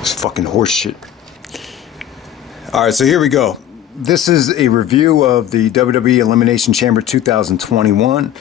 It's fucking horse shit. All right, so here we go. This is a review of the WWE Elimination Chamber 2021.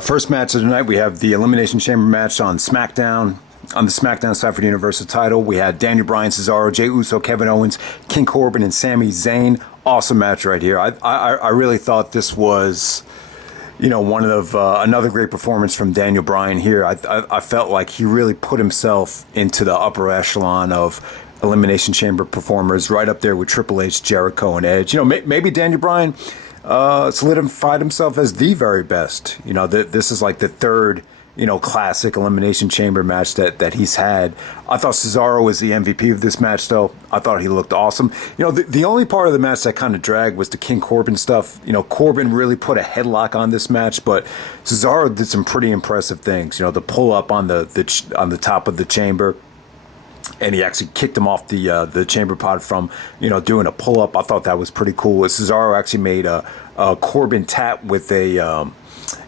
First match of the night, we have the Elimination Chamber match on SmackDown. On the SmackDown side for the Universal title, we had Daniel Bryan, Cesaro, Jey Uso, Kevin Owens, King Corbin, and Sami Zayn. Awesome match right here. I really thought this was, one of another great performance from Daniel Bryan here. I felt like he really put himself into the upper echelon of Elimination Chamber performers, right up there with Triple H, Jericho, and Edge. Maybe Daniel Bryan solidified himself as the very best. This is like the third, classic Elimination Chamber match that he's had. I thought Cesaro was the MVP of this match, though. I thought he looked awesome. The only part of the match that kind of dragged was the King Corbin stuff. Corbin really put a headlock on this match, but Cesaro did some pretty impressive things. The pull up on the top of the chamber. And he actually kicked him off the chamber pod from, doing a pull-up. I thought that was pretty cool. Cesaro actually made a Corbin tap with a,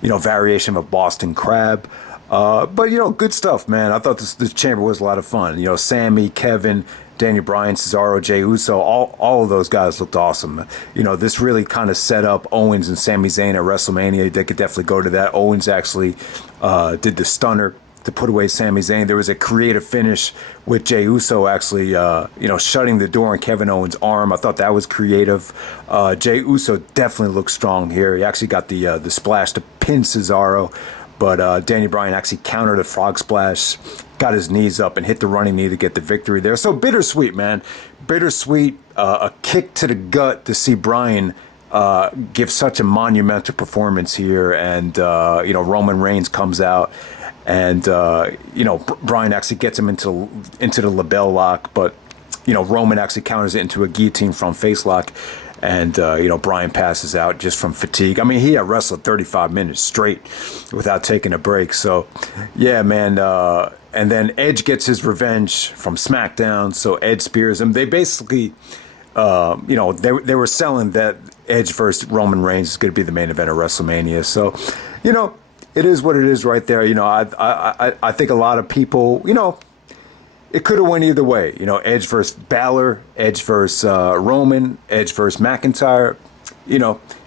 variation of a Boston Crab. But, good stuff, man. I thought this chamber was a lot of fun. Sami, Kevin, Daniel Bryan, Cesaro, Jey Uso, all of those guys looked awesome. This really kind of set up Owens and Sami Zayn at WrestleMania. They could definitely go to that. Owens actually did the stunner to put away Sami Zayn. There was a creative finish with Jey Uso actually, shutting the door on Kevin Owens' arm. I thought that was creative. Jey Uso definitely looked strong here. He actually got the splash to pin Cesaro, but Daniel Bryan actually countered a frog splash, got his knees up, and hit the running knee to get the victory there. So bittersweet, man. Bittersweet. A kick to the gut to see Bryan give such a monumental performance here, and Roman Reigns comes out. And, Bryan actually gets him into the label lock, but, Roman actually counters it into a guillotine from face lock. And, Bryan passes out just from fatigue. I mean, he had wrestled 35 minutes straight without taking a break. So, yeah, man. And then Edge gets his revenge from SmackDown. So Edge spears him. They basically, they were selling that Edge versus Roman Reigns is going to be the main event of WrestleMania. So, it is what it is right there. I think a lot of people, it could have went either way. Edge versus Baszler, Edge versus Roman, Edge versus McIntyre.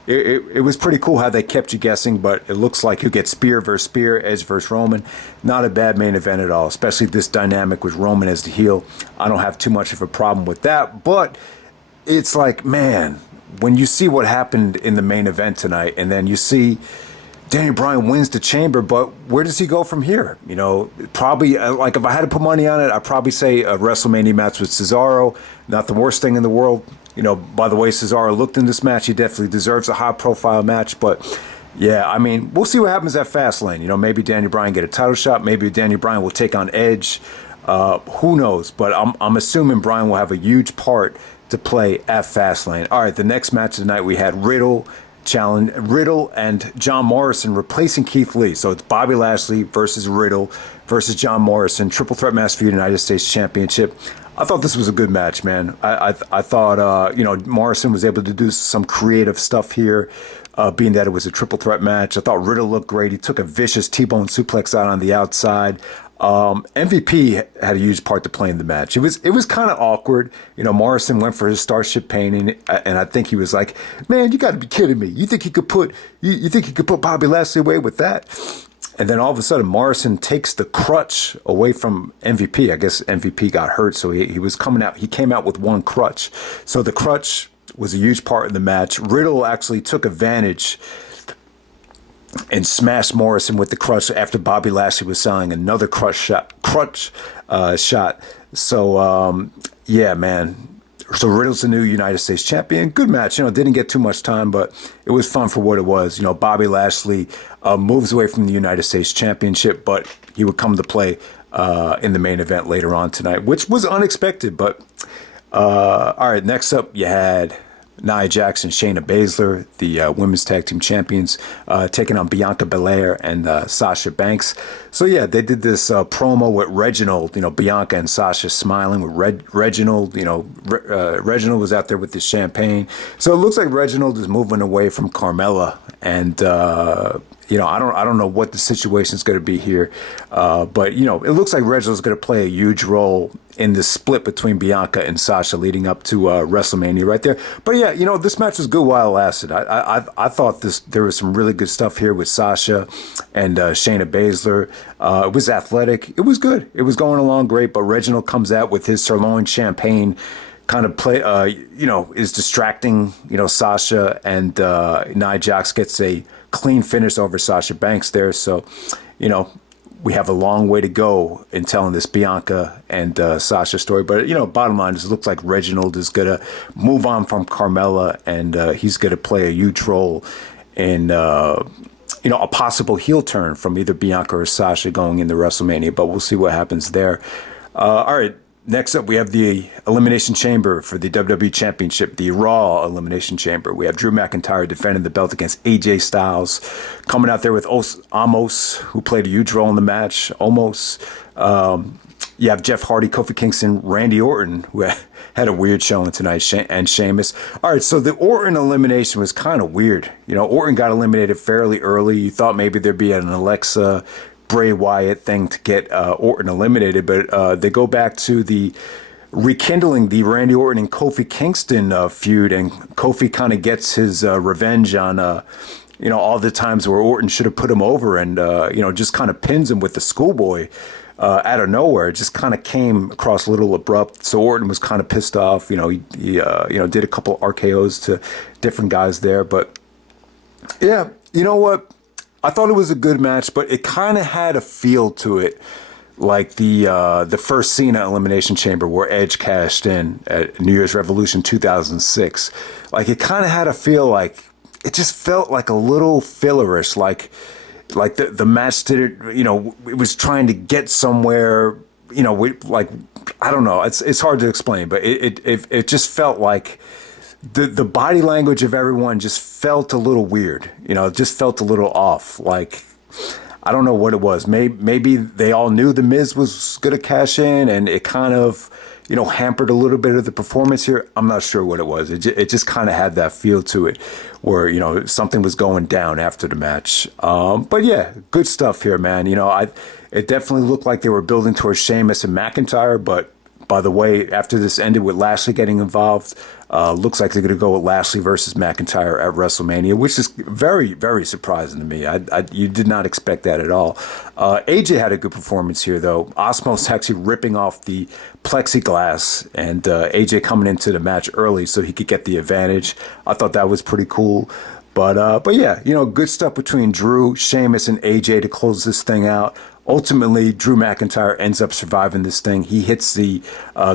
It was pretty cool how they kept you guessing, but it looks like you get spear versus spear, Edge versus Roman. Not a bad main event at all, especially this dynamic with Roman as the heel. I don't have too much of a problem with that, but it's like, man, when you see what happened in the main event tonight, and then you see Daniel Bryan wins the chamber, but where does he go from here? Probably, like, if I had to put money on it, I'd probably say a WrestleMania match with Cesaro. Not the worst thing in the world. By the way Cesaro looked in this match, he definitely deserves a high-profile match. But, yeah, I mean, we'll see what happens at Fastlane. Maybe Daniel Bryan get a title shot. Maybe Daniel Bryan will take on Edge. Who knows? But I'm assuming Bryan will have a huge part to play at Fastlane. All right, the next match of the night, we had Riddle and John Morrison replacing Keith Lee. So it's Bobby Lashley versus Riddle versus John Morrison, triple threat match for the United States Championship. I thought this was a good match, man. I thought, Morrison was able to do some creative stuff here, being that it was a triple threat match. I thought Riddle looked great. He took a vicious T-bone suplex out on the outside. MVP had a huge part to play in the match. It was kind of awkward. Morrison went for his Starship Pain, and I think he was like, "Man, you got to be kidding me! You think he could put Bobby Lashley away with that?" And then all of a sudden, Morrison takes the crutch away from MVP. I guess MVP got hurt, so he was coming out. He came out with one crutch, so the crutch was a huge part of the match. Riddle actually took advantage and smashed Morrison with the crutch after Bobby Lashley was selling another crutch shot. So, yeah, man. So Riddle's the new United States champion. Good match. Didn't get too much time, but it was fun for what it was. Bobby Lashley moves away from the United States championship, but he would come to play in the main event later on tonight, which was unexpected. But all right, next up you had Nia Jax and Shayna Baszler, the women's tag team champions, taking on Bianca Belair and Sasha Banks. So yeah, they did this promo with Reginald. Bianca and Sasha smiling with Reginald. Reginald was out there with the champagne. So it looks like Reginald is moving away from Carmella, and I don't know what the situation is going to be here, but it looks like Reginald's going to play a huge role in the split between Bianca and Sasha leading up to WrestleMania right there. But yeah, this match was good while it lasted. I thought there was some really good stuff here with Sasha and Shayna Baszler. It was athletic. It was good. It was going along great. But Reginald comes out with his sirloin champagne. Kind of is distracting, Sasha, and Nia Jax gets a clean finish over Sasha Banks there. So, we have a long way to go in telling this Bianca and Sasha story. But, bottom line is it looks like Reginald is going to move on from Carmella, and he's going to play a huge role in, a possible heel turn from either Bianca or Sasha going into WrestleMania. But we'll see what happens there. All right. Next up, we have the Elimination Chamber for the WWE Championship, the Raw Elimination Chamber. We have Drew McIntyre defending the belt against AJ Styles, coming out there with Omos, who played a huge role in the match. Omos. You have Jeff Hardy, Kofi Kingston, Randy Orton, who had a weird showing tonight, and Sheamus. All right, so the Orton elimination was kind of weird. Orton got eliminated fairly early. You thought maybe there'd be an Alexa Bray Wyatt thing to get Orton eliminated, but they go back to the rekindling the Randy Orton and Kofi Kingston feud, and Kofi kind of gets his revenge on all the times where Orton should have put him over, and just kind of pins him with the schoolboy out of nowhere. It just kind of came across a little abrupt, so Orton was kind of pissed off. He did a couple RKOs to different guys there, but yeah, you know what? I thought it was a good match, but it kind of had a feel to it like the first Cena Elimination Chamber where Edge cashed in at New Year's Revolution 2006. Like, it kind of had a feel like, it just felt like a little fillerish, like the match didn't, it was trying to get somewhere, I don't know, it's hard to explain, but it just felt like the body language of everyone just felt a little weird, just felt a little off. Like, I don't know what it was. Maybe they all knew The Miz was going to cash in, and it kind of, hampered a little bit of the performance here. I'm not sure what it was. It just kind of had that feel to it where, something was going down after the match. But yeah, good stuff here, man. It definitely looked like they were building towards Sheamus and McIntyre, but by the way, after this ended with Lashley getting involved, looks like they're going to go with Lashley versus McIntyre at WrestleMania, which is very, very surprising to me. You did not expect that at all. AJ had a good performance here, though. Osmos actually ripping off the plexiglass, and AJ coming into the match early so he could get the advantage. I thought that was pretty cool. But yeah, good stuff between Drew, Sheamus, and AJ to close this thing out. Ultimately, Drew McIntyre ends up surviving this thing. He hits the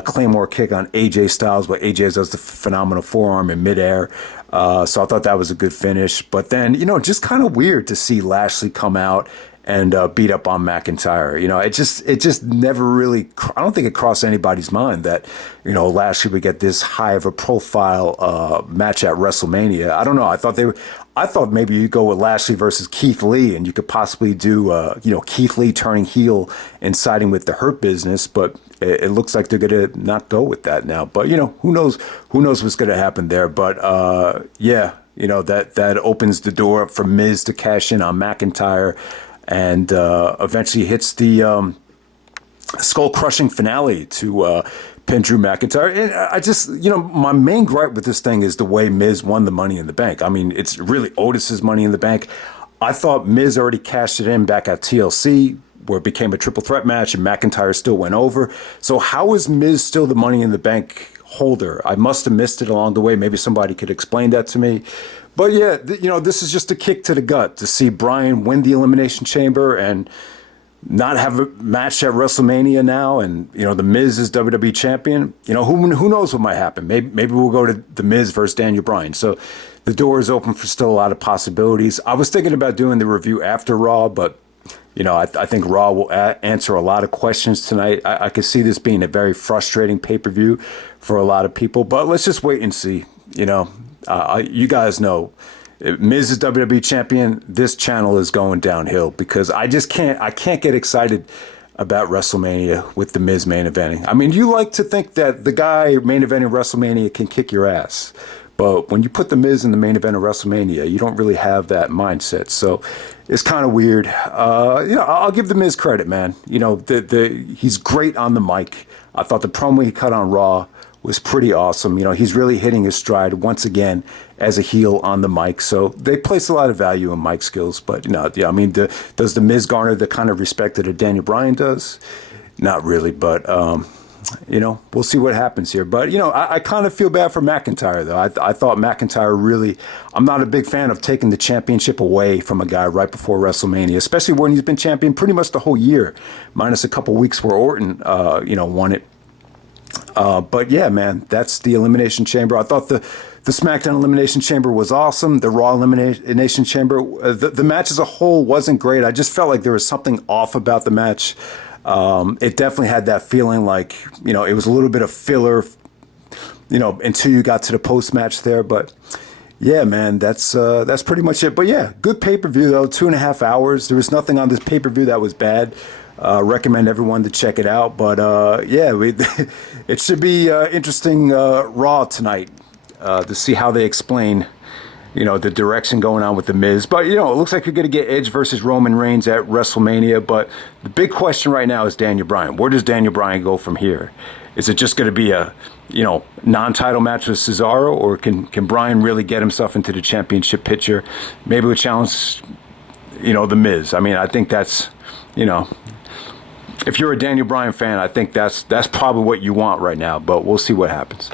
Claymore kick on AJ Styles, but AJ does the phenomenal forearm in midair. So I thought that was a good finish. But then, just kind of weird to see Lashley come out and beat up on McIntyre. It just never really, I don't think it crossed anybody's mind that, Lashley would get this high of a profile match at WrestleMania. I don't know. I thought maybe you go with Lashley versus Keith Lee, and you could possibly do, Keith Lee turning heel and siding with the Hurt Business, but it looks like they're going to not go with that now. But, who knows what's going to happen there. But, yeah, that opens the door up for Miz to cash in on McIntyre, and eventually hits the skull-crushing finale to pin Drew McIntyre. And I just, my main gripe with this thing is the way Miz won the Money in the Bank. I mean, it's really Otis's Money in the Bank. I thought Miz already cashed it in back at TLC, where it became a triple threat match, and McIntyre still went over. So how is Miz still the Money in the Bank holder? I must have missed it along the way. Maybe somebody could explain that to me. But yeah, this is just a kick to the gut to see Bryan win the Elimination Chamber and not have a match at WrestleMania now, and the Miz is WWE champion. Who knows what might happen? Maybe we'll go to the Miz versus Daniel Bryan. So the door is open for still a lot of possibilities. I was thinking about doing the review after Raw, but I think Raw will answer a lot of questions tonight. I could see this being a very frustrating pay-per-view for a lot of people, but let's just wait and see. You guys know, Miz is WWE champion. This channel is going downhill because I can't get excited about WrestleMania with the Miz main eventing. I mean, you like to think that the guy main eventing WrestleMania can kick your ass, But when you put The Miz in the main event of WrestleMania, you don't really have that mindset. So it's kind of weird. I'll give The Miz credit, man. He's great on the mic. I thought the promo he cut on Raw was pretty awesome. He's really hitting his stride once again as a heel on the mic. So they place a lot of value in mic skills. But, does The Miz garner the kind of respect that a Daniel Bryan does? Not really, but... we'll see what happens here. But, I kind of feel bad for McIntyre, though. I thought McIntyre really... I'm not a big fan of taking the championship away from a guy right before WrestleMania, especially when he's been champion pretty much the whole year, minus a couple weeks where Orton, won it. But, yeah, man, that's the Elimination Chamber. I thought the SmackDown Elimination Chamber was awesome. The Raw Elimination Chamber, the match as a whole wasn't great. I just felt like there was something off about the match. It definitely had that feeling like, it was a little bit of filler, until you got to the post-match there. But, yeah, man, that's pretty much it. But, yeah, good pay-per-view, though, 2.5 hours. There was nothing on this pay-per-view that was bad. Recommend everyone to check it out. But, it should be interesting Raw tonight to see how they explain the direction going on with The Miz. But, it looks like you're going to get Edge versus Roman Reigns at WrestleMania. But the big question right now is Daniel Bryan. Where does Daniel Bryan go from here? Is it just going to be a, non-title match with Cesaro? Or can Bryan really get himself into the championship picture? Maybe we'll challenge, The Miz. I mean, I think that's, if you're a Daniel Bryan fan, I think that's probably what you want right now. But we'll see what happens.